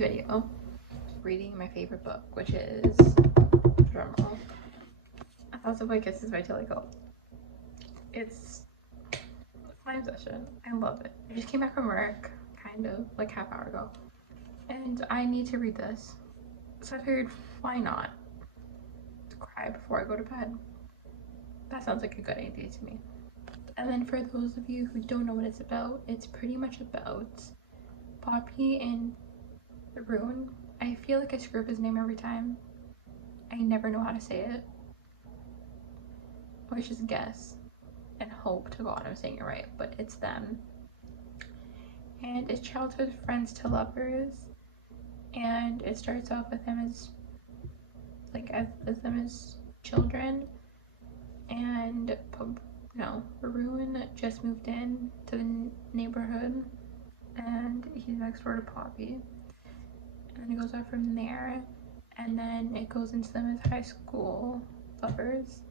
video, reading my favorite book, which is drumroll, A Thousand White Kisses by Tilly Cole. It's my obsession. I love it. I just came back from work, kind of like half hour ago, and I need to read this. So I figured, why not? To cry before I go to bed. That sounds like a good idea to me. And then for those of you who don't know what it's about, it's pretty much about Poppy and Rune. I feel like I screw up his name every time. I never know how to say it. I just guess and hope to God I'm saying it right, but it's them. And it's childhood friends to lovers. And it starts off with them as them as children. And Rune just moved in to the neighborhood, and he's next door to Poppy. And then it goes out from there, and then it goes into them as high school lovers.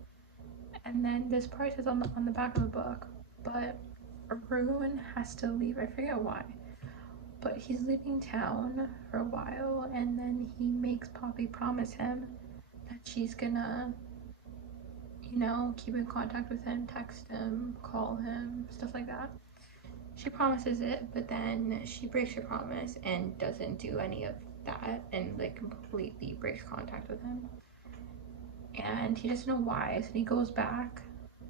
And then this part is on the back of the book, but Rune has to leave. I forget why, but he's leaving town for a while, and then he makes Poppy promise him that she's gonna keep in contact with him, text him, call him, stuff like that. She promises it, but then she breaks her promise and doesn't do any of that, and completely breaks contact with him. And he doesn't know why, so he goes back,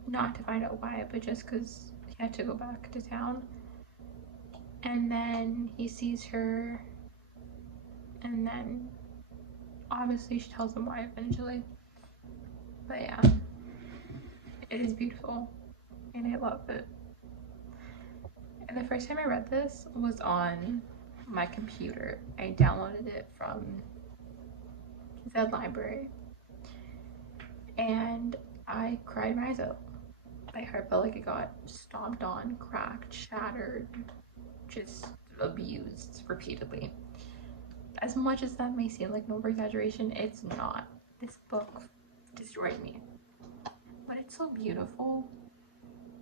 not to find out why, but just because he had to go back to town. And then he sees her, and then obviously she tells him why eventually. But yeah, it is beautiful, and I love it. And the first time I read this was on my computer. I downloaded it from Zed Library, and I cried my eyes out. My heart felt like it got stomped on, cracked, shattered, just abused repeatedly. As much as that may seem like an over-exaggeration, it's not. This book destroyed me. But it's so beautiful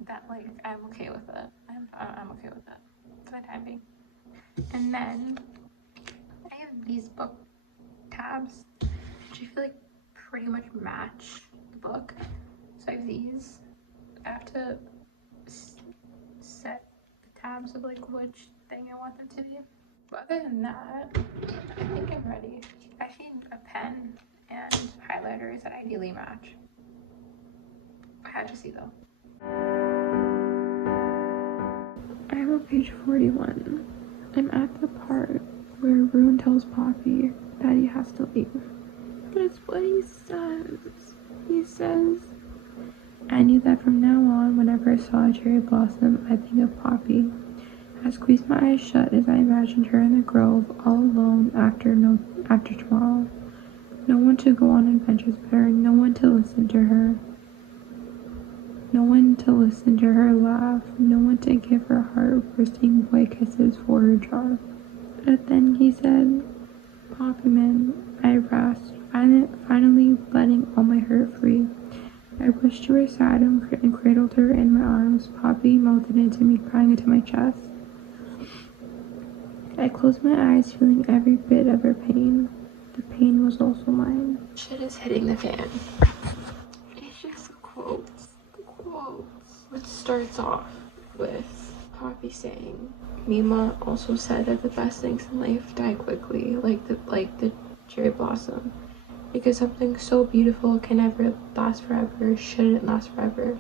that I'm okay with it. I'm okay with it for the time being. And then I have these book tabs, which I feel like pretty much match the book. So I have these. I have to set the tabs of which thing I want them to be. But other than that, I think I'm ready. I need a pen and highlighters that ideally match. I had to see though. I'm on page 41. I'm at the part where Rune tells Poppy that he has to leave. But it's what he says. He says, I knew that from now on, whenever I saw a cherry blossom, I'd think of Poppy. I squeezed my eyes shut as I imagined her in the grove, all alone after tomorrow. No one to go on adventures with her, no one to listen to her. No one to listen to her laugh, no one to give her heart-bursting white kisses for her jar. But then he said, Poppy man, I rasped, finally letting all my hurt free. I pushed to her side and cradled her in my arms. Poppy melted into me, crying into my chest. I closed my eyes, feeling every bit of her pain. The pain was also mine. Shit is hitting the fan. It's just quotes. Which starts off with Poppy saying, Mima also said that the best things in life die quickly, like the cherry blossom, because something so beautiful can never last forever, shouldn't last forever.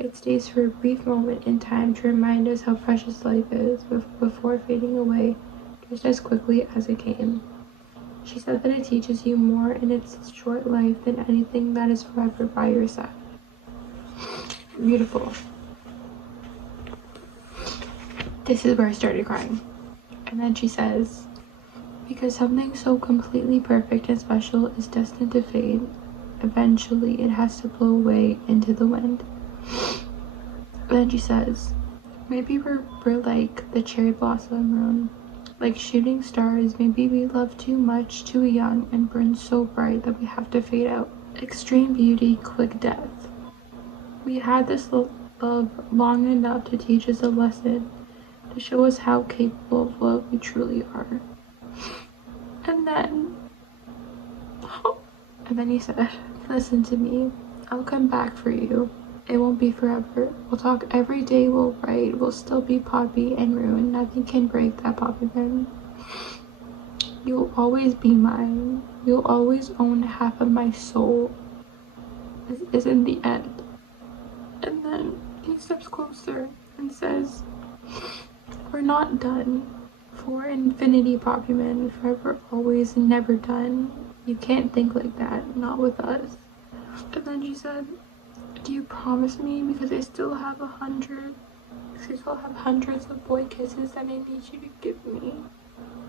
It stays for a brief moment in time to remind us how precious life is before fading away just as quickly as it came. She said that it teaches you more in its short life than anything that is forever by your side. Beautiful. This is where I started crying. And then she says, because something so completely perfect and special is destined to fade, eventually it has to blow away into the wind. And then she says, maybe we're like the cherry blossom, Rune. Like shooting stars, maybe we love too much, too young, and burn so bright that we have to fade out. Extreme beauty, quick death. We had this love long enough to teach us a lesson, to show us how capable of love we truly are. And then he said, listen to me, I'll come back for you. It won't be forever. We'll talk every day, we'll write, we'll still be Poppy and Rune. Nothing can break that Poppy band. You'll always be mine. You'll always own half of my soul. This isn't the end. And then he steps closer and says, we're not done. For infinity, Poppy Man, forever, always, never done. You can't think like that, not with us. And then she said, do you promise me? Because I still have 100. I still have hundreds of boy kisses that I need you to give me.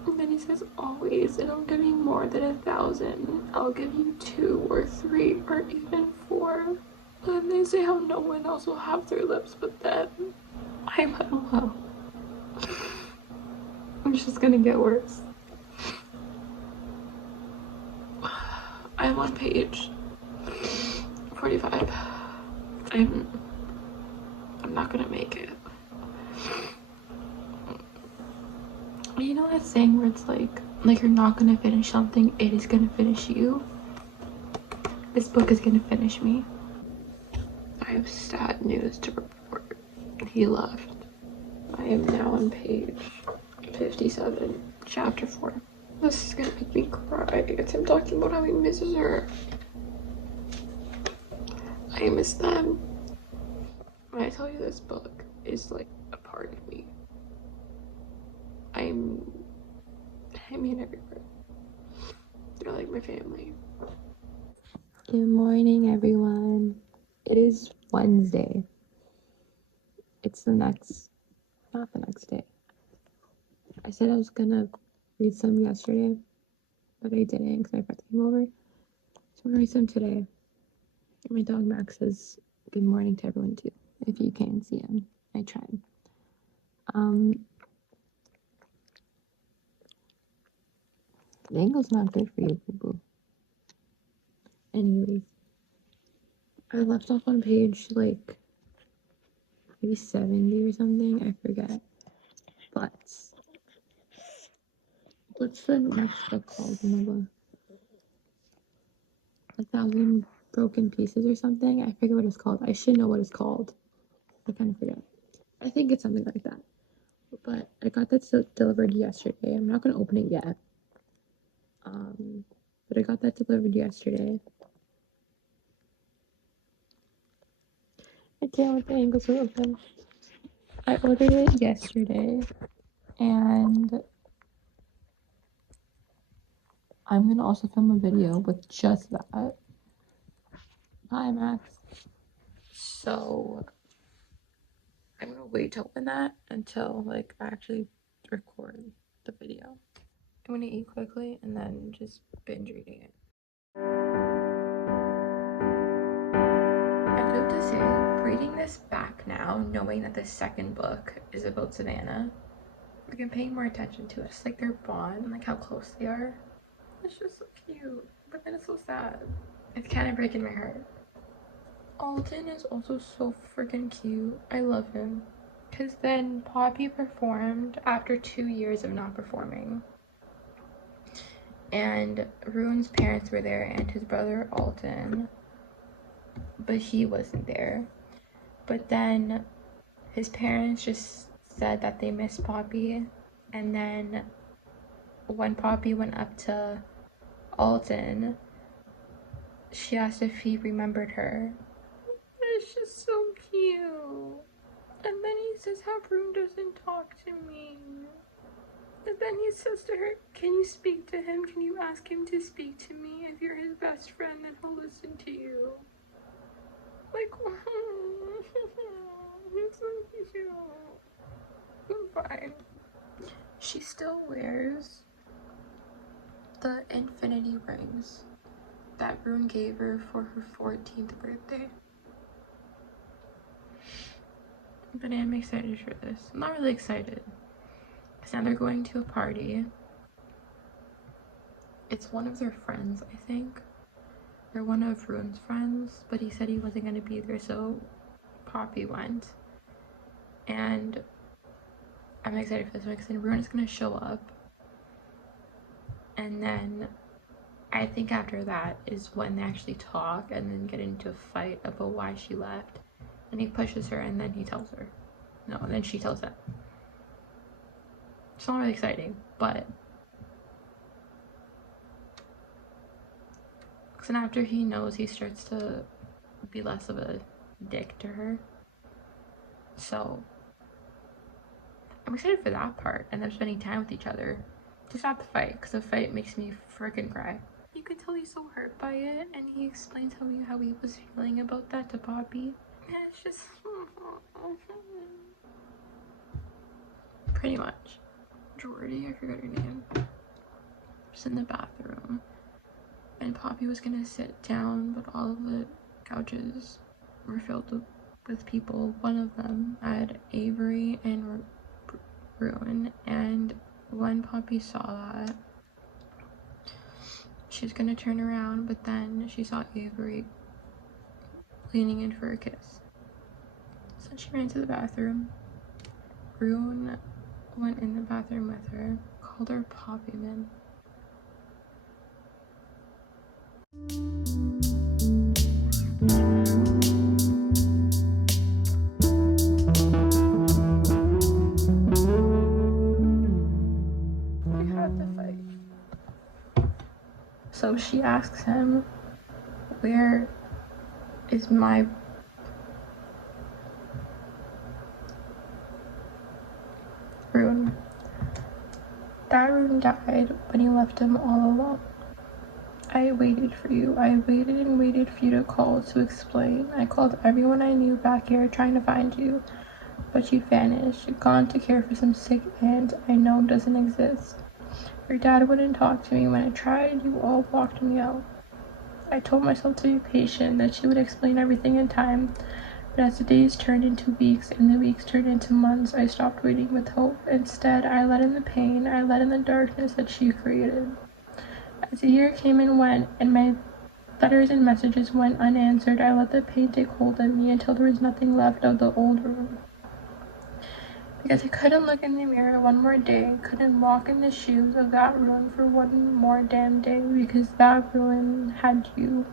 And then he says, always, and I'll give you more than 1,000. I'll give you 2 or 3 or even 4. And they say how no one else will have their lips but them. I'm unwell. It's just gonna get worse. I'm on page 45. I'm not gonna make it. You know that saying where it's like you're not gonna finish something, it is gonna finish you? This book is gonna finish me. I have sad news to report. He left. I am now on page 57, chapter 4. This is gonna make me cry. It's him talking about how he misses her. I miss them. When I tell you this book is like a part of me, I mean everywhere. They're like my family. Good morning, everyone. It is Wednesday. It's not the next day. I said I was gonna read some yesterday, but I didn't because my friends came over. So I'm gonna read some today. My dog Max says good morning to everyone too, if you can see him. I tried. Mango's not good for you, boo-boo. Anyways, I left off on page like maybe 70 or something. I forget. But what's the next book called in the book? 1,000 Broken Pieces or something. I forget what it's called. I should know what it's called. I kind of forget. I think it's something like that. But I got that delivered yesterday. I'm not gonna open it yet. But I got that delivered yesterday. I can't with the angles are open. I ordered it yesterday, and I'm gonna also film a video with just that. Hi, Max. So I'm gonna wait to open that until like I actually record the video. I'm gonna eat quickly and then just binge reading it. I have to say, reading this back now, knowing that the second book is about Savannah, like I'm paying more attention to it. It's like their bond and like how close they are. It's just so cute, but then it's so sad. It's kind of breaking my heart. Alden is also so freaking cute. I love him. Because then Poppy performed after 2 years of not performing. And Rune's parents were there and his brother Alton. But he wasn't there. But then his parents just said that they missed Poppy. And then when Poppy went up to Alton, she asked if he remembered her. It's just so cute. And then he says how Rune doesn't talk to me. And then he says to her, can you speak to him? Can you ask him to speak to me? If you're his best friend, then he'll listen to you. Like, he's so cute. Goodbye. She still wears the infinity rings that Rune gave her for her 14th birthday. But I'm excited for this. I'm not really excited. Because now they're going to a party. It's one of their friends, I think. Or one of Rune's friends. But he said he wasn't going to be there, so Poppy went. And I'm excited for this one because Rune is going to show up. And then I think after that is when they actually talk and then get into a fight about why she left. And he pushes her and then he tells her. No, and then she tells that. It's not really exciting, but then after he knows, he starts to be less of a dick to her. So I'm excited for that part and them spending time with each other. Just not the fight, because the fight makes me freaking cry. You can tell he's so hurt by it, and he explains how he was feeling about that to Poppy. And it's just pretty much. Jordy, I forgot her name, was in the bathroom, and Poppy was gonna sit down, but all of the couches were filled with people. One of them had Avery and Ruin, and when Poppy saw that, she was gonna turn around, but then she saw Avery leaning in for a kiss. So she ran to the bathroom. Ruin went in the bathroom with her, called her Poppy Man. We had the fight. So she asks him, where is my Ruin? That Ruin died when you left him all alone. I waited for you. I waited and waited for you to call to explain. I called everyone I knew back here trying to find you, but you vanished. You've gone to care for some sick aunt I know doesn't exist. Your dad wouldn't talk to me when I tried. You all walked me out. I told myself to be patient, that she would explain everything in time. But as the days turned into weeks and the weeks turned into months, I stopped waiting with hope. Instead, I let in the pain, I let in the darkness that she created. As the year came and went, and my letters and messages went unanswered, I let the pain take hold of me until there was nothing left of the old Ruin. Because I couldn't look in the mirror one more day, couldn't walk in the shoes of that Ruin for one more damn day, because that Ruin had you.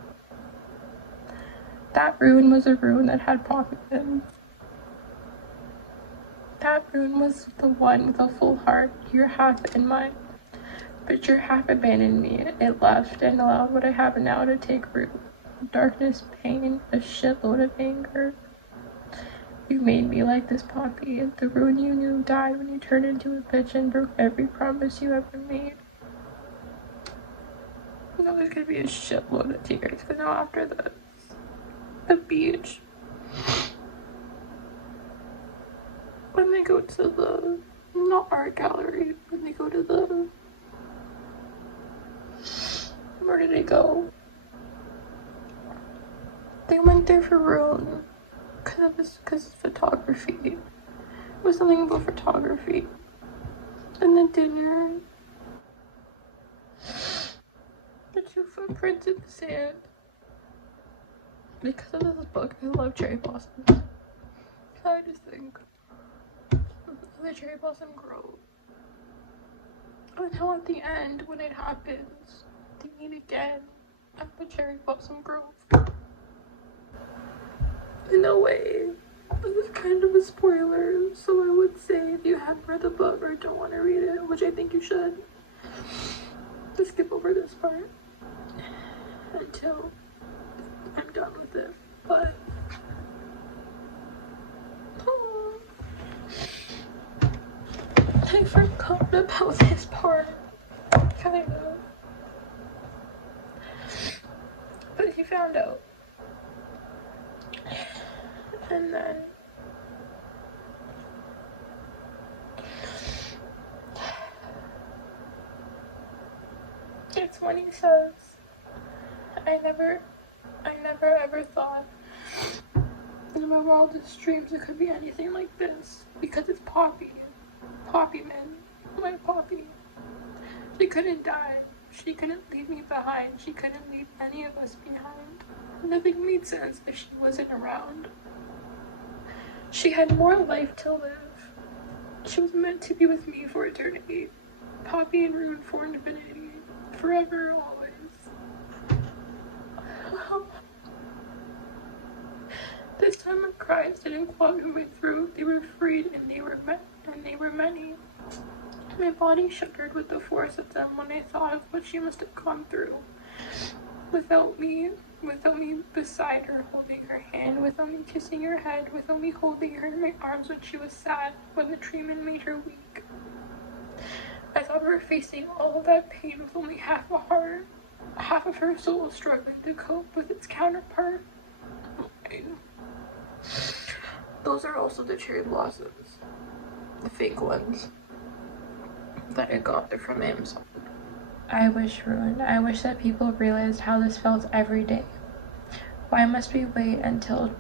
That Ruin was a Ruin that had Poppy in. That Ruin was the one with a full heart, your half in mine. But your half abandoned me. It left and allowed what I have now to take root. Darkness, pain, a shitload of anger. You made me like this, Poppy. The Ruin you knew died when you turned into a bitch and broke every promise you ever made. You know there's gonna be a shitload of tears, because now after this, the beach, when they go to the, not art gallery, when they go to the, where did they go? They went there for Ruin, because of photography. It was something about photography. And the dinner, the two footprints in the sand. Because of this book, I love cherry blossoms. I just think the cherry blossom grow. And how at the end, when it happens, they meet again at the cherry blossom grove. In a way, this is kind of a spoiler, so I would say if you haven't read the book or don't want to read it, which I think you should, just skip over this part until I'm done with it. But I forgot about this part, kind of. But he found out. And then it's when he says, I never ever thought in my wildest dreams it could be anything like this, because it's Poppy. Poppy, man. My Poppy. She couldn't die. She couldn't leave me behind. She couldn't leave any of us behind. Nothing made sense if she wasn't around. She had more life to live. She was meant to be with me for eternity. Poppy and Ruin for infinity. forever, always. This time her cries didn't clog her way through. They were freed and they were many. My body shuddered with the force of them when I thought of what she must have gone through. Without me beside her, holding her hand, without me kissing her head, without me holding her in my arms when she was sad, when the treatment made her weak. I thought we were facing all of that pain with only half a heart, half of her soul struggling to cope with its counterpart. Those are also the cherry blossoms, the fake ones that I got from Amazon. I wish that people realized how this felt every day. Why must we wait until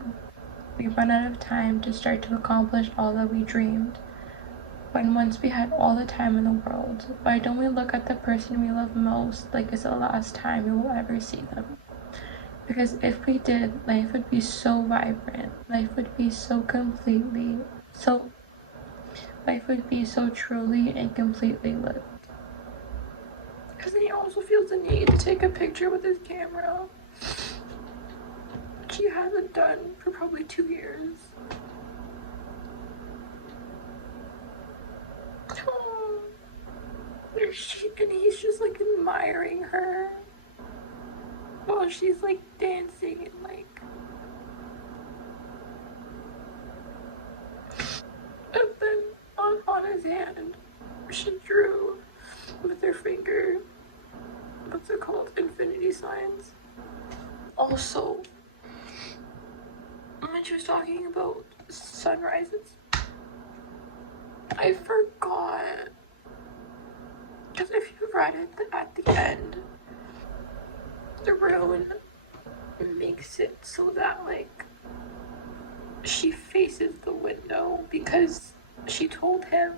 we run out of time to start to accomplish all that we dreamed? When once we had all the time in the world, why don't we look at the person we love most like it's the last time we will ever see them? Because if we did, life would be so vibrant. Life would be so truly and completely lived. Because he also feels the need to take a picture with his camera, which he hasn't done for probably 2 years. Oh, and he's just like admiring her while she's like dancing and like. And then on his hand, she drew with her finger, what's it called? Infinity signs. Also, when she was talking about sunrises, I forgot. Because if you read it at the end, the ruin makes it so that like she faces the window because she told him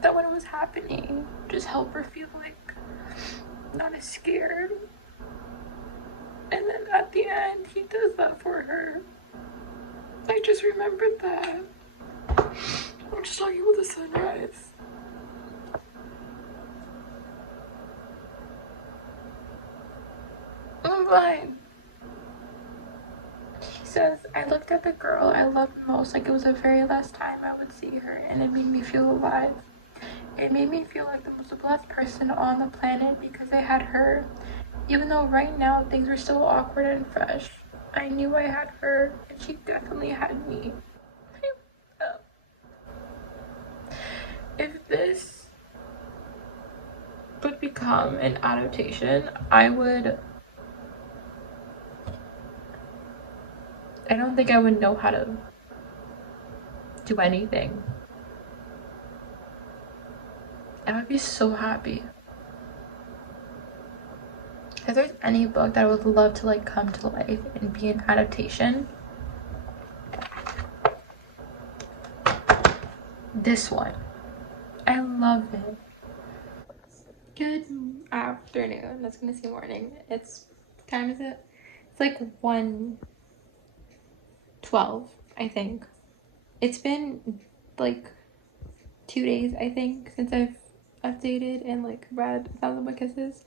that when it was happening, just help her feel like not as scared. And then at the end, he does that for her. I just remembered that. I'm just talking about the sunrise. I'm fine. He says, I looked at the girl I loved most like it was the very last time I would see her, and it made me feel alive. It made me feel like the most blessed person on the planet because I had her. Even though right now things were still awkward and fresh, I knew I had her, and she definitely had me. If this would become an adaptation, I don't think I would know how to do anything. I would be so happy. If there's any book that I would love to like come to life and be an adaptation, this one. I love it. Good afternoon. That's gonna say morning. What time is it? It's like 1:12, I think. It's been like 2 days, I think, since I've updated and like read 1,000 Book Kisses.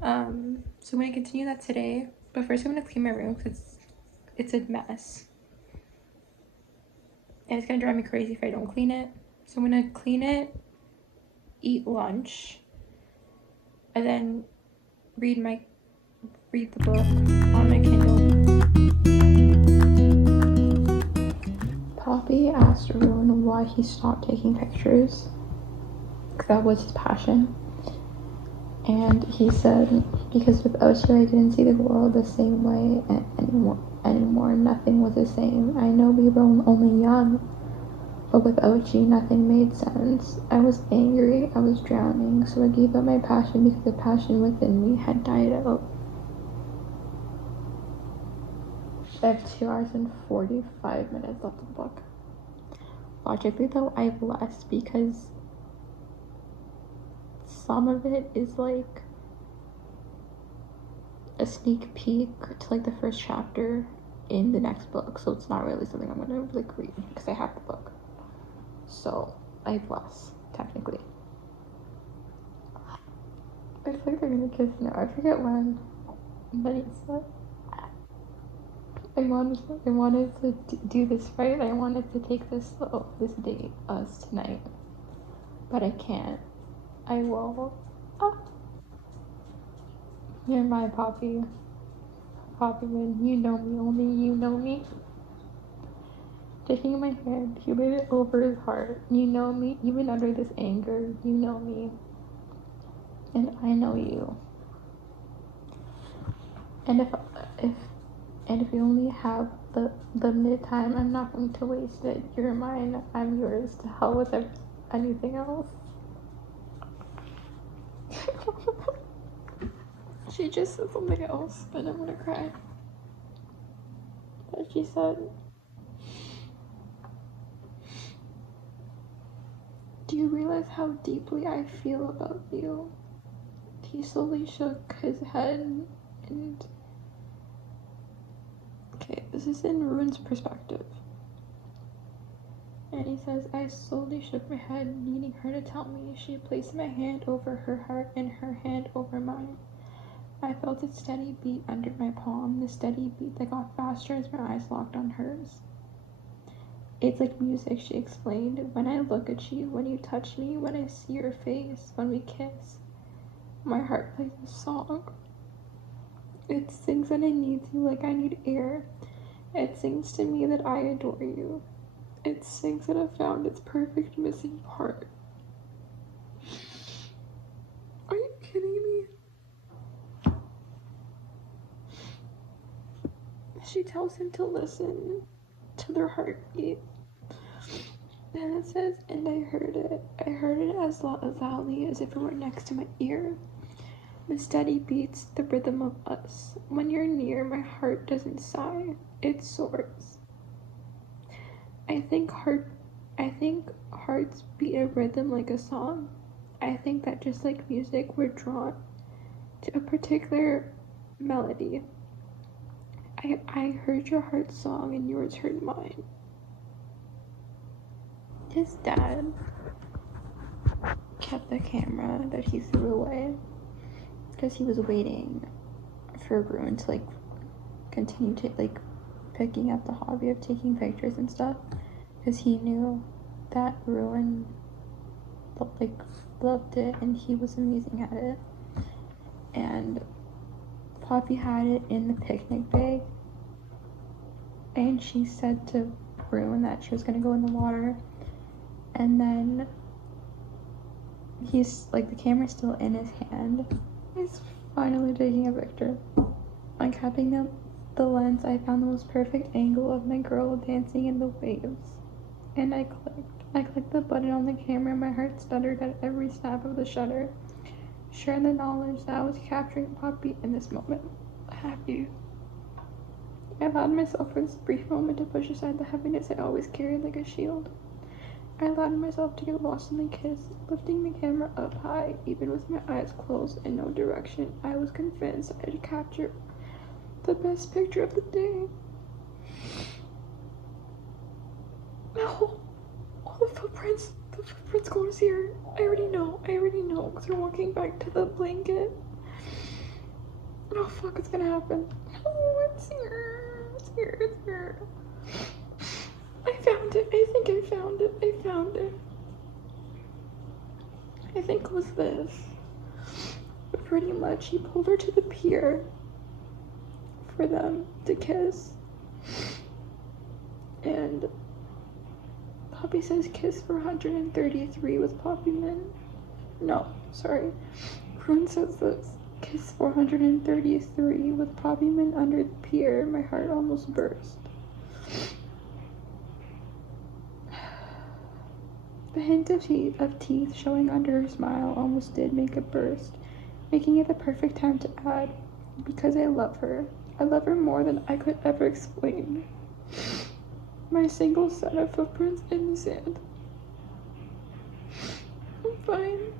So I'm gonna continue that today. But first I'm gonna clean my room because it's a mess. And it's gonna drive me crazy if I don't clean it. So I'm gonna clean it, eat lunch, and then read the book on my Kindle. Poppy asked Rowan why he stopped taking pictures, because that was his passion. And he said, because without you I didn't see the world the same way anymore. Nothing was the same. I know we were only young, but without you nothing made sense. I was angry, I was drowning, so I gave up my passion because the passion within me had died out. I have 2 hours and 45 minutes left of the book. Logically though, I have less because some of it is like a sneak peek to like the first chapter in the next book, so it's not really something I'm gonna like read because I have the book. So I have less, technically. I feel like they're gonna kiss now. I forget when, but he said I wanted to do this right. I wanted to take this date us tonight, but I can't. I will. Ah, you're my Poppy. Poppy, when you know me, only you know me. Taking my hand, he laid it over his heart. You know me, even under this anger. You know me, and I know you. And if if we only have the limited time, I'm not going to waste it. You're mine. I'm yours. To hell with anything else. She just said something else, and I'm gonna cry. But she said, "Do you realize how deeply I feel about you?" He slowly shook his head, and okay, this is in Ruin's perspective. And he says, I slowly shook my head, needing her to tell me. She placed my hand over her heart and her hand over mine. I felt its steady beat under my palm, the steady beat that got faster as my eyes locked on hers. It's like music, she explained. When I look at you, when you touch me, when I see your face, when we kiss, my heart plays a song. It sings that I need you like I need air. It sings to me that I adore you. It sings that I've found its perfect missing part. Are you kidding me? She tells him to listen to their heartbeat. And it says, and I heard it. I heard it as loudly as if it were next to my ear. The steady beats, the rhythm of us. When you're near, my heart doesn't sigh. It soars. I think hearts beat a rhythm like a song. I think that just like music, we're drawn to a particular melody. I heard your heart's song and yours heard mine. His dad kept the camera that he threw away because he was waiting for Ruin to continue to picking up the hobby of taking pictures and stuff, because he knew that Ruin loved it and he was amazing at it. And Poppy had it in the picnic bag, and she said to Ruin that she was gonna go in the water, and then he's the camera's still in his hand. He's finally taking a picture. Uncapping the lens, I found the most perfect angle of my girl dancing in the waves, and I clicked the button on the camera. My heart stuttered at every snap of the shutter, sharing the knowledge that I was capturing Poppy in this moment. Happy. I allowed myself for this brief moment to push aside the heaviness I always carried like a shield. I allowed myself to get lost in the kiss, lifting the camera up high, even with my eyes closed in no direction. I was convinced I'd capture the best picture of the day. No! All the footprints goes here. I already know, because we're walking back to the blanket. Oh fuck, it's gonna happen. Oh, it's here. I found it. I think I found it. I think it was this. But pretty much, he pulled her to the pier for them to kiss. And Poppy says kiss 433 with Poppy Min. No, sorry. Prune says this. Kiss 433 with Poppy Min under the pier. My heart almost burst. The hint of teeth showing under her smile almost did make it burst, making it the perfect time to add, because I love her. I love her more than I could ever explain. My single set of footprints in the sand. I'm fine.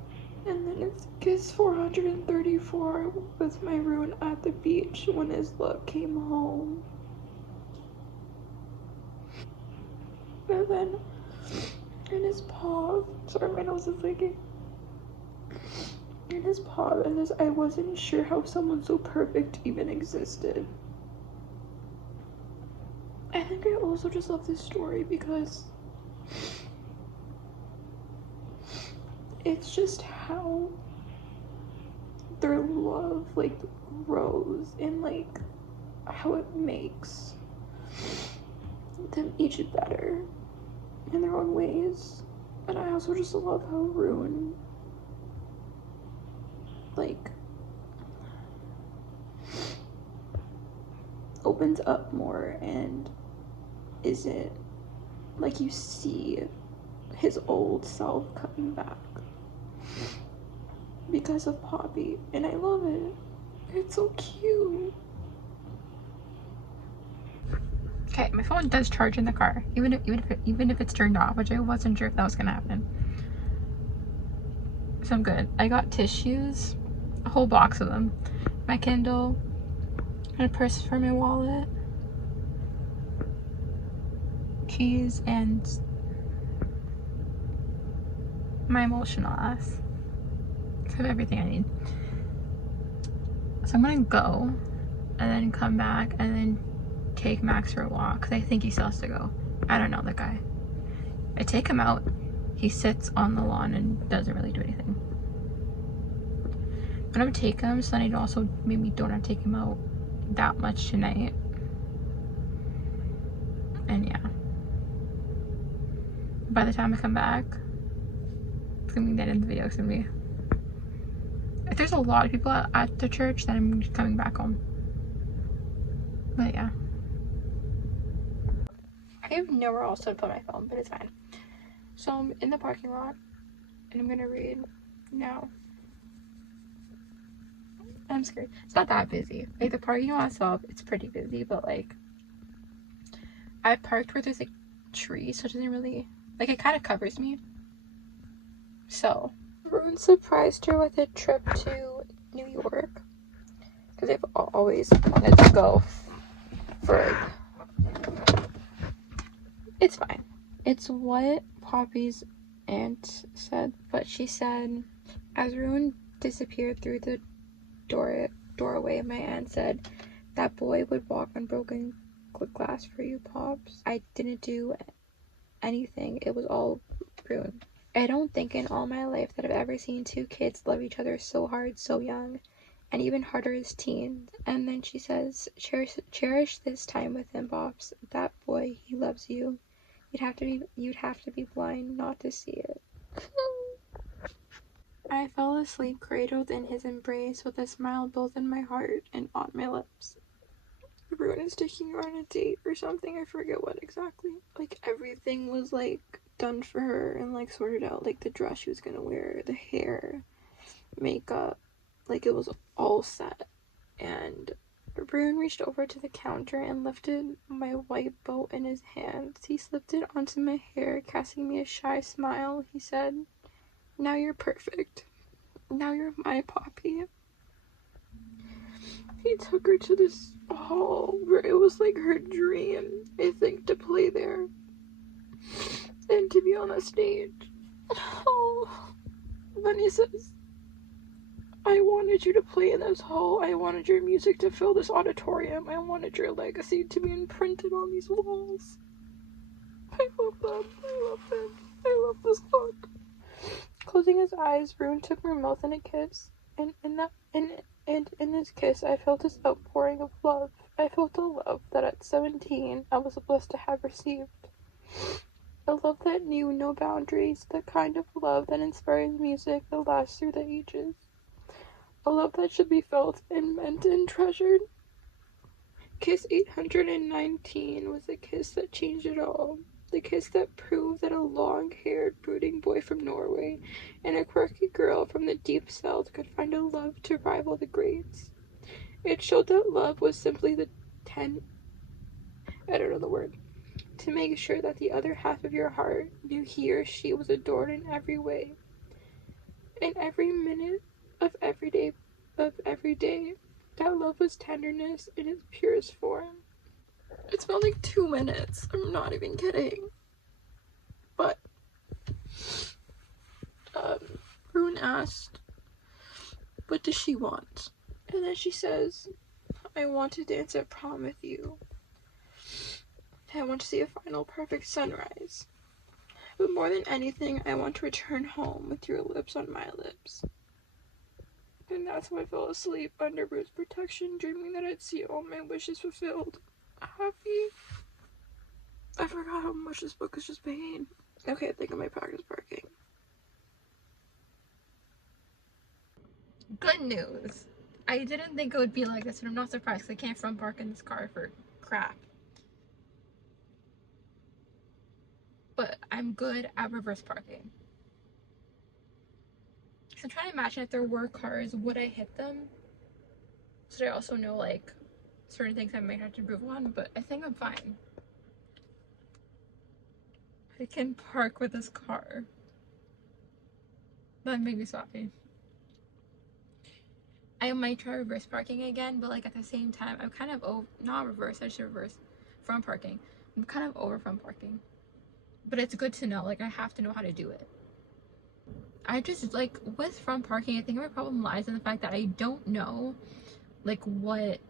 And then it's kiss 434 with my Ruin at the beach when his love came home. And then in his paw, sorry, my nose is leaking. in his pop, and this, I wasn't sure how someone so perfect even existed. I think I also just love this story because it's just how their love like grows and like how it makes them each better in their own ways. And I also just love how Rune like opens up more and isn't like, you see his old self coming back because of Poppy, and I love it. It's so cute. Okay, my phone does charge in the car, even if it's turned off, which I wasn't sure if that was gonna happen. So I'm good. I got tissues, a whole box of them, my Kindle, and a purse for my wallet, keys, and my emotional ass. So I have everything I need. So I'm gonna go and then come back and then take Max for a walk because I think he still has to go. I don't know the guy. I take him out, he sits on the lawn and doesn't really do anything. I'm gonna take him so then I also maybe don't have to take him out that much tonight. And yeah, by the time I come back, it's gonna be the end of the video. It's gonna be, if there's a lot of people at the church, then I'm coming back home. But yeah, I have nowhere else to put my phone, but it's fine. So I'm in the parking lot and I'm gonna read now. I'm scared. It's not that busy. Like the parking lot itself, it's pretty busy, but like I parked where there's like trees, so it doesn't really, like, it kind of covers me. So Rune surprised her with a trip to New York because they've always wanted to go for. It's fine. It's what Poppy's aunt said, but she said, as Rune disappeared through the doorway, my aunt said, that boy would walk on broken glass for you, Pops. I didn't do anything. It was all Rune. I don't think in all my life that I've ever seen two kids love each other so hard, so young, and even harder as teens. And then she cherish this time with him, Pops. That boy, he loves you. You'd have to be blind not to see it. I fell asleep cradled in his embrace with a smile both in my heart and on my lips. Rune is taking her on a date or something, I forget what exactly. Like everything was like done for her and like sorted out, like the dress she was gonna wear, the hair, makeup, like it was all set. And Rune reached over to the counter and lifted my white bow in his hands. He slipped it onto my hair, casting me a shy smile. He said, now you're perfect. Now you're my Poppy. He took her to this hall where it was like her dream, I think, to play there and to be on a stage. Oh. Then he says, I wanted you to play in this hall. I wanted your music to fill this auditorium. I wanted your legacy to be imprinted on these walls. I love them. I love them. I love this book. Closing his eyes, Rune took my mouth in a kiss, and in this kiss I felt this outpouring of love. I felt a love that at 17 I was blessed to have received. A love that knew no boundaries, the kind of love that inspires music that lasts through the ages. A love that should be felt and meant and treasured. Kiss 819 was the kiss that changed it all. The kiss that proved that a long-haired, brooding boy from Norway and a quirky girl from the deep south could find a love to rival the greats. It showed that love was simply to make sure that the other half of your heart knew he or she was adored in every way. In every minute of every day, that love was tenderness in its purest form. It's been like 2 minutes. I'm not even kidding. But Rune asked what does she want? And then she says, I want to dance at prom with you. I want to see a final perfect sunrise. But more than anything, I want to return home with your lips on my lips. And that's when I fell asleep under Ruth's protection, dreaming that I'd see all my wishes fulfilled. Happy. I forgot how much this book is just pain. Okay, I think I might practice parking. Good news. I didn't think it would be like this, and I'm not surprised because I can't front park in this car for crap. But I'm good at reverse parking. So I'm trying to imagine if there were cars, would I hit them? So I also know like certain things I might have to improve on, but I think I'm fine. I can park with this car. That made me so happy. I might try reverse parking again, but like at the same time, I'm kind of not reverse, I should reverse front parking. I'm kind of over front parking. But it's good to know, like I have to know how to do it. I just like with front parking, I think my problem lies in the fact that I don't know like what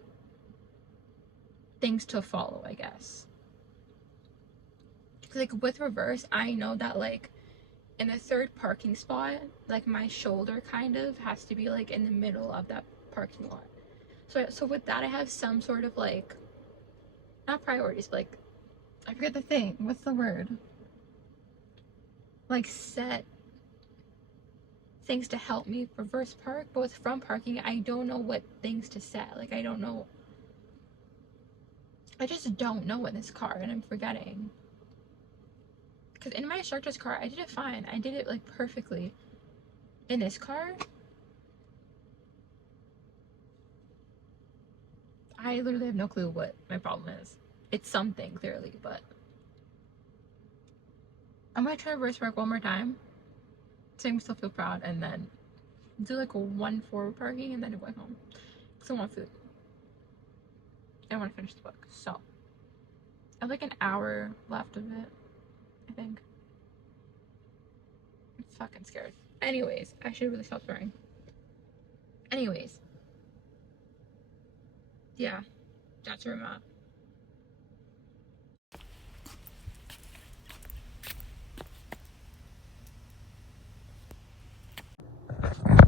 things to follow, I guess. Like with reverse, I know that like in the third parking spot, like my shoulder kind of has to be like in the middle of that parking lot. So with that, I have some sort of like, not priorities, but like, I forget the thing. What's the word? Like set things to help me reverse park. But with front parking, I don't know what things to set. Like I don't know. I just don't know in this car, and I'm forgetting. Because in my instructor's car, I did it fine. I did it like perfectly. In this car, I literally have no clue what my problem is. It's something, clearly, but I'm gonna try reverse park one more time so I can still feel proud, and then do like a 1 forward parking and then go home. Because I want food. I want to finish the book. So, I have like an hour left of it, I think. I'm fucking scared. Anyways, I should really stop swearing. Anyways. Yeah, that's where I'm at.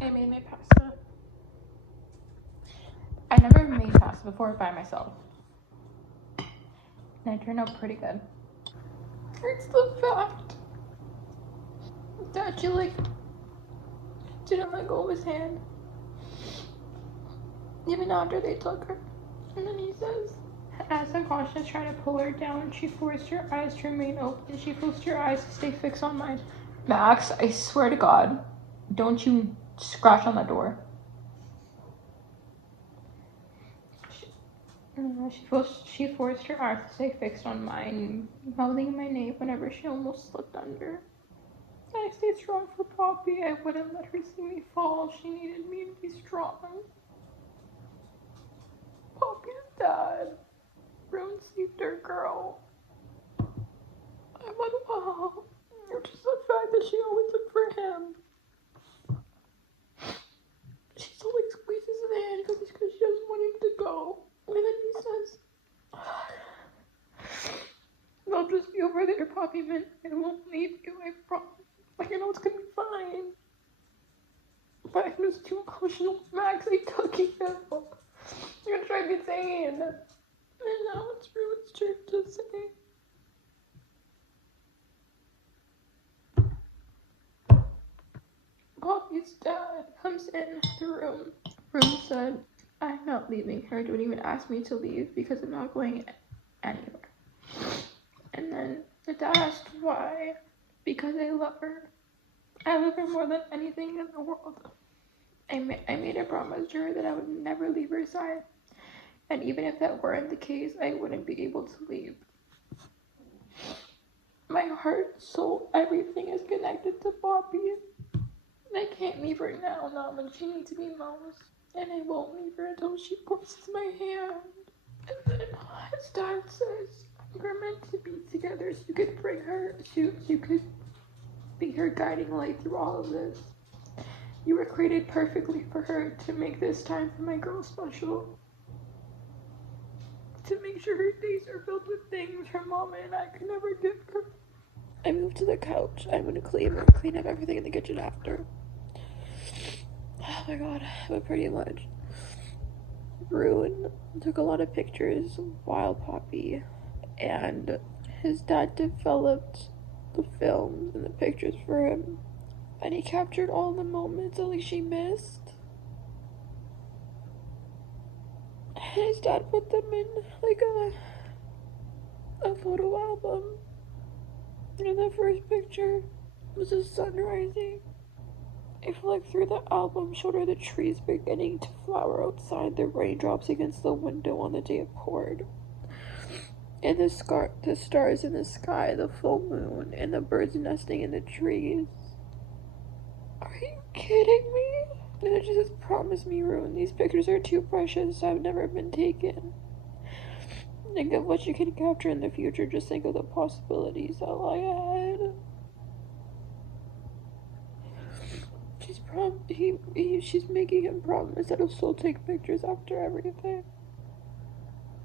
I made my pasta. I never made pasta before by myself. And it turned out pretty good. It's the fact that she like didn't let go of his hand. Even after they took her. And then he says, as unconscious trying to pull her down, she forced her eyes to remain open. She forced her eyes to stay fixed on mine. Max, I swear to God, don't you scratch on that door. She forced her eyes to stay fixed on mine, mouthing my name whenever she almost slipped under. I stayed strong for Poppy. I wouldn't let her see me fall. She needed me to be strong. Poppy's dad. Rune saved her girl. I went, wow. Just the fact that she always looked for him. She always squeezes his hand because she doesn't want him to go. And then he says, I'll just be over there, Poppy, man. I won't leave you, I promise. Like, I know it's gonna be fine. But I'm just too emotional. Max, I took you. You're gonna drive me insane. And now it's Rune's turn to say. Poppy's dad comes in the room. Rune said, I'm not leaving her. Don't even ask me to leave because I'm not going anywhere. And then the dad asked why. Because I love her. I love her more than anything in the world. I made a promise to her that I would never leave her side. And even if that weren't the case, I wouldn't be able to leave. My heart, soul, everything is connected to Poppy. I can't leave her now, not when she needs me most. And I won't leave her until she forces my hand. And then his dad says, we're meant to be together so you could bring her, so you could be her guiding light through all of this. You were created perfectly for her to make this time for my girl special. To make sure her days are filled with things her mama and I could never give her. I moved to the couch. I'm gonna clean up everything in the kitchen after. Oh my god, but pretty much. Bruin took a lot of pictures while Poppy, and his dad developed the films and the pictures for him, and he captured all the moments that like she missed. And his dad put them in like a photo album. And the first picture was the sun rising. I flicked through the album, showed her the trees beginning to flower outside, the raindrops against the window on the day it poured. And the stars in the sky, the full moon, and the birds nesting in the trees. Are you kidding me? And it just promised me ruin. These pictures are too precious. I've never been taken. Think of what you can capture in the future. Just think of the possibilities that lie ahead. She's making him promise that he'll still take pictures after everything.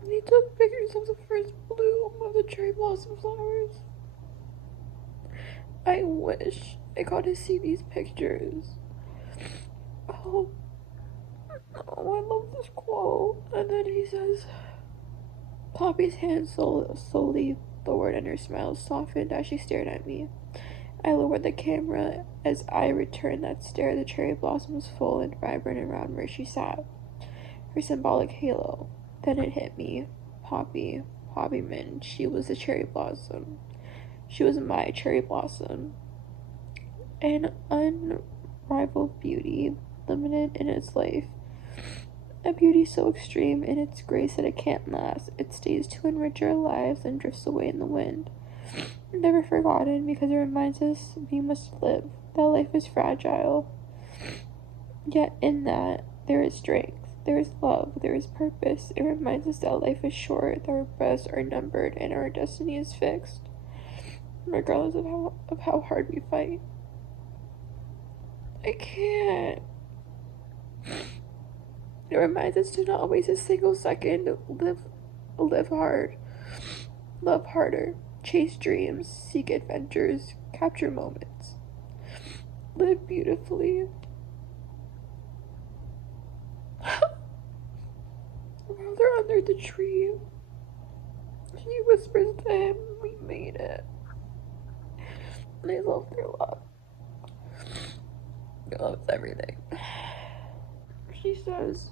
And he took pictures of the first bloom of the cherry blossom flowers. I wish I got to see these pictures. Oh, I love this quote. And then he says, Poppy's hand slowly lowered and her smile softened as she stared at me. I lowered the camera as I returned that stare. The cherry blossom was full and vibrant around where she sat, her symbolic halo. Then it hit me. Poppy Min, she was a cherry blossom. She was my cherry blossom. An unrivaled beauty, limited in its life. A beauty so extreme in its grace that it can't last. It stays to enrich our lives and drifts away in the wind. Never forgotten because it reminds us we must live, that life is fragile. Yet in that, there is strength, there is love, there is purpose. It reminds us that life is short, that our breaths are numbered, and our destiny is fixed, regardless of how hard we fight. I can't. It reminds us to not waste a single second. Live hard, love harder. Chase dreams, seek adventures, capture moments. Live beautifully. While they're under the tree, she whispers to him, we made it. And I love their love. Their love is everything. She says,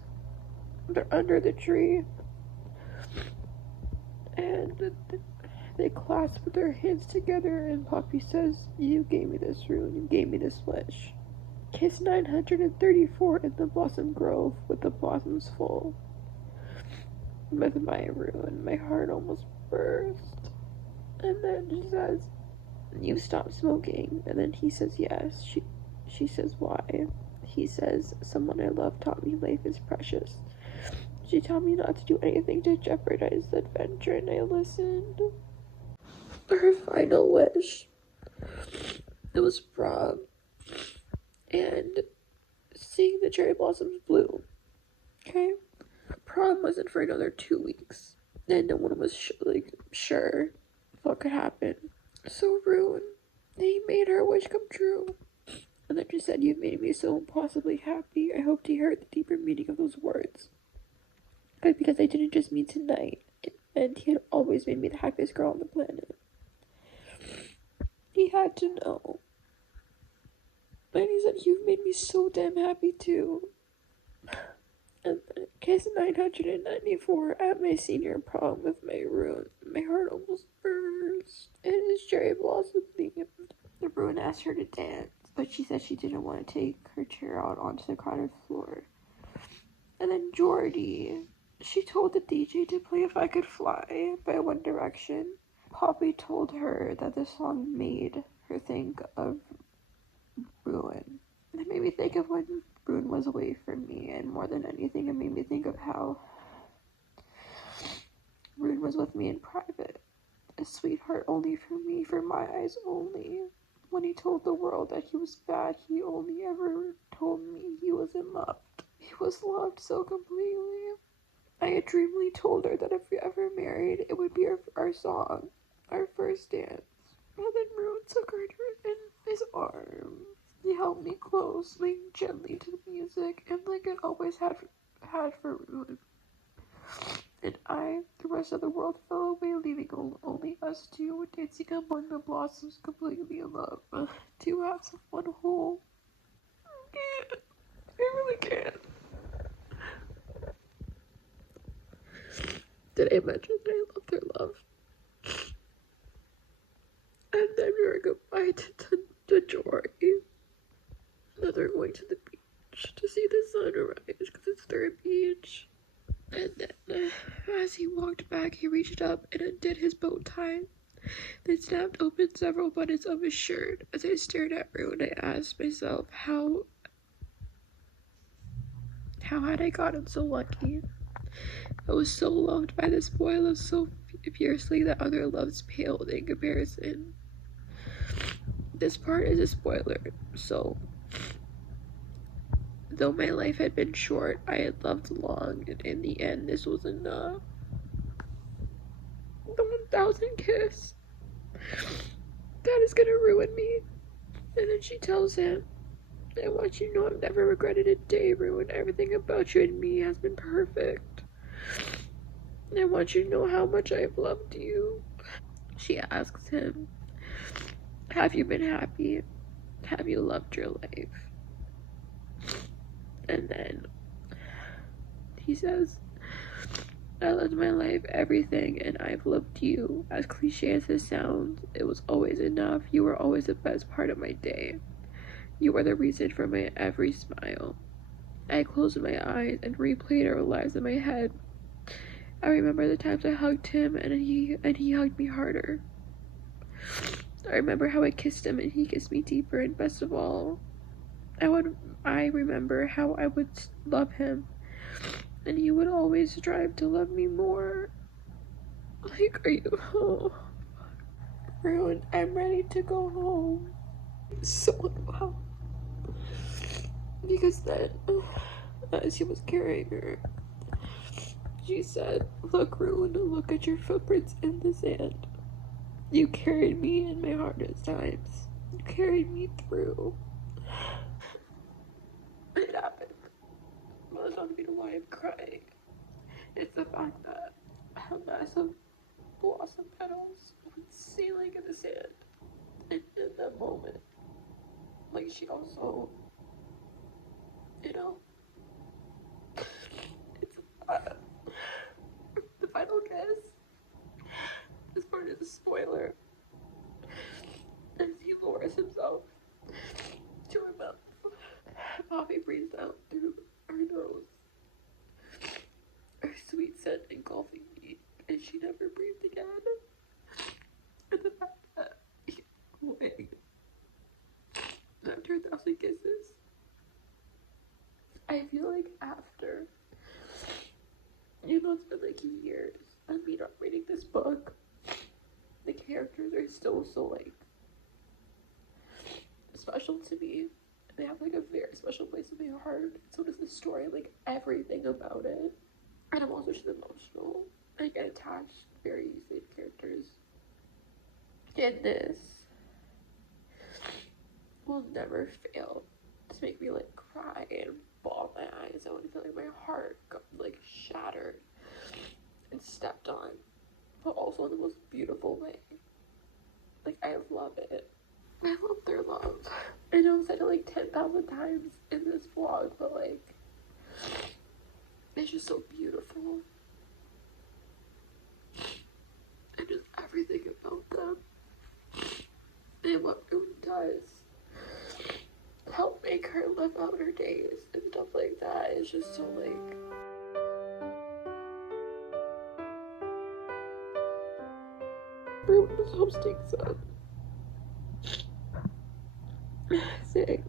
they're under the tree, and they clasp their hands together, and Poppy says, you gave me this rune, you gave me this wish. Kiss 934 in the blossom grove with the blossoms full. With my rune, my heart almost burst. And then she says, you stopped smoking. And then he says, yes. She says, why? He says, someone I love taught me life is precious. She taught me not to do anything to jeopardize the adventure, and I listened. Her final wish, it was prom, and seeing the cherry blossoms bloom. Okay? Prom wasn't for another 2 weeks, and no one was sure what could happen. So ruined. They made her wish come true. And then she said, you've made me so impossibly happy. I hope to hear the deeper meaning of those words. Because I didn't just mean tonight, and he had always made me the happiest girl on the planet. He had to know. And he said, you've made me so damn happy too. And then case 994 at my senior prom with my rune. My heart almost burst. It is cherry blossom themed. The rune asked her to dance, but she said she didn't want to take her chair out onto the crowded floor. And then Jordy, she told the DJ to play If I Could Fly by One Direction. Poppy told her that the song made her think of Ruin. It made me think of when Ruin was away from me, and more than anything, it made me think of how Ruin was with me in private. A sweetheart only for me, for my eyes only. When he told the world that he was bad, he only ever told me he wasn't loved. He was loved so completely. I had dreamily told her that if we ever married, it would be our song, our first dance. And then Ruin took her in his arms. He held me close, leaned gently to the music, and like it always had for Ruin. And the rest of the world fell away, leaving only us two, dancing among the blossoms, completely in love. Two halves of one whole. I can't. I really can't. Did I mention that I loved their love? And then we were goodbye to Jory. Then they're going to the beach to see the sun rise because it's their beach. And then, as he walked back, he reached up and undid his bow tie. Then snapped open several buttons of his shirt. As I stared at Rune, I asked myself how had I gotten so lucky? I was so loved by this boy, loved so fiercely that other loves paled in comparison. This part is a spoiler, so though my life had been short, I had loved long, and in the end, this was enough. The 1,000 kiss. That is gonna ruin me. And then she tells him, I want you to know I've never regretted a day, Ruin. Everything about you and me has been perfect. And I want you to know how much I've loved you. She asks him, have you been happy? Have you loved your life? And then he says, I loved my life, everything, and I've loved you. As cliche as this sounds, it was always enough. You were always the best part of my day. You were the reason for my every smile. I closed my eyes and replayed our lives in my head. I remember the times I hugged him and he hugged me harder. I remember how I kissed him and he kissed me deeper, and best of all, I remember how I would love him and he would always strive to love me more. Like, are you home? Ruin, I'm ready to go home. So well. Because then, as he was carrying her, she said, look, Ruin, look at your footprints in the sand. You carried me in my hardest times. You carried me through. It happened. Well, it's not even why I'm crying. It's the fact that a massive blossom petals went sailing in the sand. And in that moment, like, she also, you know, it's the final kiss. This part is a spoiler. As he lowers himself to her mouth, Poppy breathes out through her nose, her sweet scent engulfing me, and she never breathed again. And the fact that he waited after 1,000 kisses, I feel like after, you know, it's been like years of me not reading this book, the characters are still so, like, special to me. They have, like, a very special place in my heart. So does the story, like, everything about it. And I'm also just emotional. I get attached very easily to characters. And this will never fail to make me, like, cry and bawl my eyes out and feel like my heart got, like, shattered and stepped on, but also in the most beautiful way. Like, I love it. I love their love. I know I've said it like 10,000 times in this vlog, but, like, it's just so beautiful. And just everything about them. And what Rune does help make her live out her days and stuff like that is just so, like, Rune was hosting some saying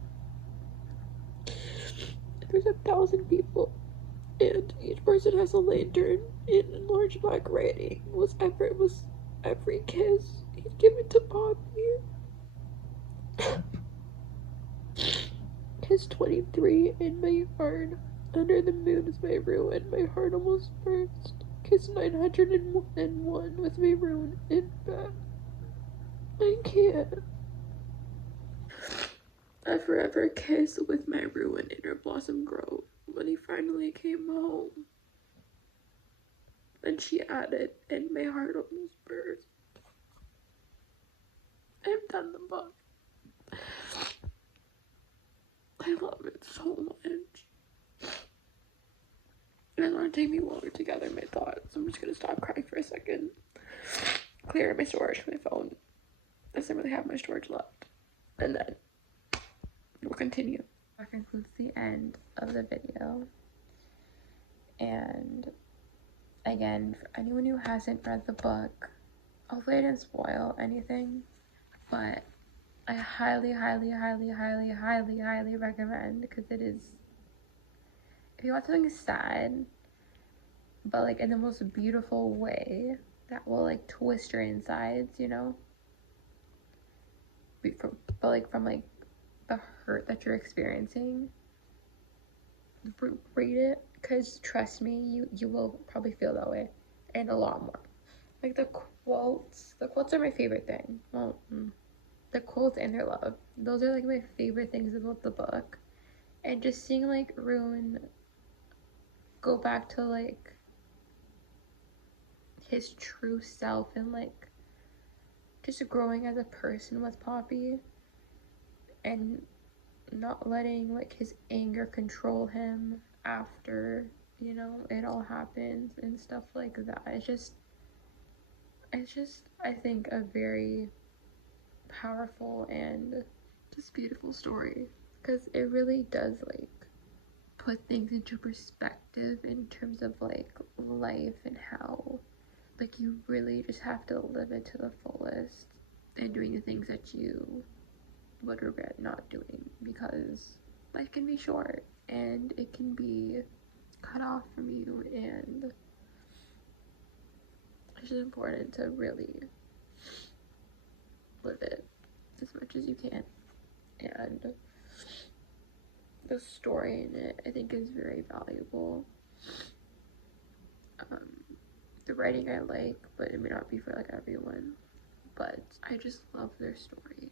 there's 1,000 people and each person has a lantern in large black writing was every kiss he'd given to Poppy. His was 23 and my heart under the moon is my ruin. My heart almost burst. Kiss 901 with my ruin in bed. I can't. A forever kiss with my ruin in her blossom grove when he finally came home. And she added, and my heart almost burst. I've done the book. I love it so much. And it's gonna take me longer to gather my thoughts. I'm just gonna stop crying for a second. Clear my storage for my phone. I doesn't really have much storage left. And then we'll continue. That concludes the end of the video. And again, for anyone who hasn't read the book, hopefully I didn't spoil anything, but I highly, highly, highly, highly, highly, highly recommend, because it is, if you want something sad, but like in the most beautiful way that will like twist your insides, you know, but like from like the hurt that you're experiencing, read it, because trust me, you will probably feel that way, and a lot more. Like the quotes are my favorite thing. Well, the quotes and their love, those are like my favorite things about the book. And just seeing like Rune go back to like his true self, and like just growing as a person with Poppy, and not letting like his anger control him after, you know, it all happens and stuff like that. It's just I think a very powerful and just beautiful story, because it really does like put things into perspective in terms of like life, and how like you really just have to live it to the fullest, and doing the things that you would regret not doing, because life can be short and it can be cut off from you, and it's just important to really live it as much as you can. And the story in it, I think, is very valuable. The writing I like, but it may not be for like everyone, but I just love their story,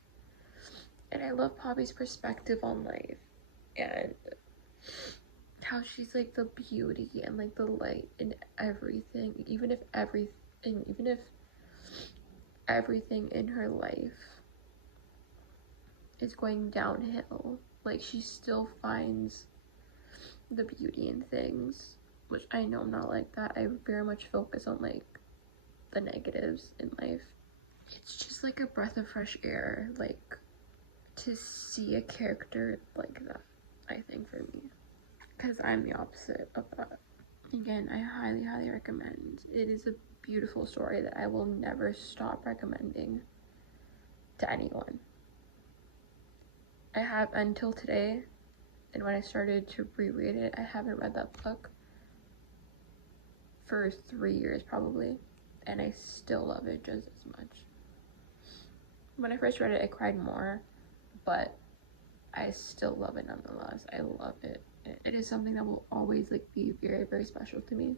and I love Poppy's perspective on life, and how she's like the beauty and like the light in everything, even if everything in her life is going downhill, like she still finds the beauty in things, which I know I'm not like that. I very much focus on like the negatives in life. It's just like a breath of fresh air, like to see a character like that, I think, for me, because I'm the opposite of that. Again, I highly, highly recommend. It is a beautiful story that I will never stop recommending to anyone. I have until today, and when I started to reread it, I haven't read that book for 3 years probably, and I still love it just as much. When I first read it, I cried more, but I still love it nonetheless. I love it. It is something that will always like be very, very special to me,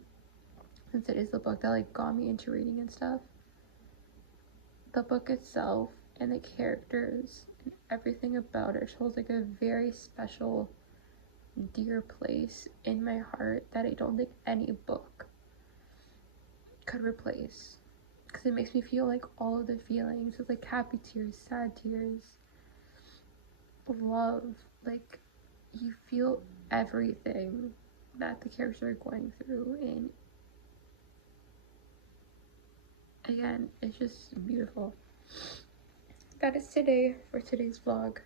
since it is the book that like got me into reading and stuff. The book itself and the characters and everything about it holds like a very special, dear place in my heart that I don't think any book could replace, because it makes me feel like all of the feelings of like happy tears, sad tears, love, like you feel everything that the characters are going through, and again, it's just beautiful. That is today for today's vlog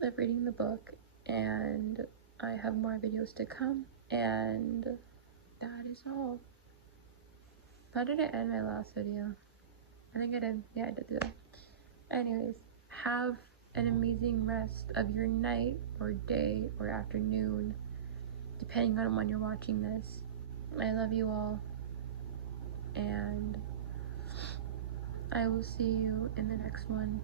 of reading the book, and I have more videos to come, and that is all. How did I end my last video? I think I did. Yeah, I did do that. Anyways, have an amazing rest of your night or day or afternoon, depending on when you're watching this. I love you all, and I will see you in the next one.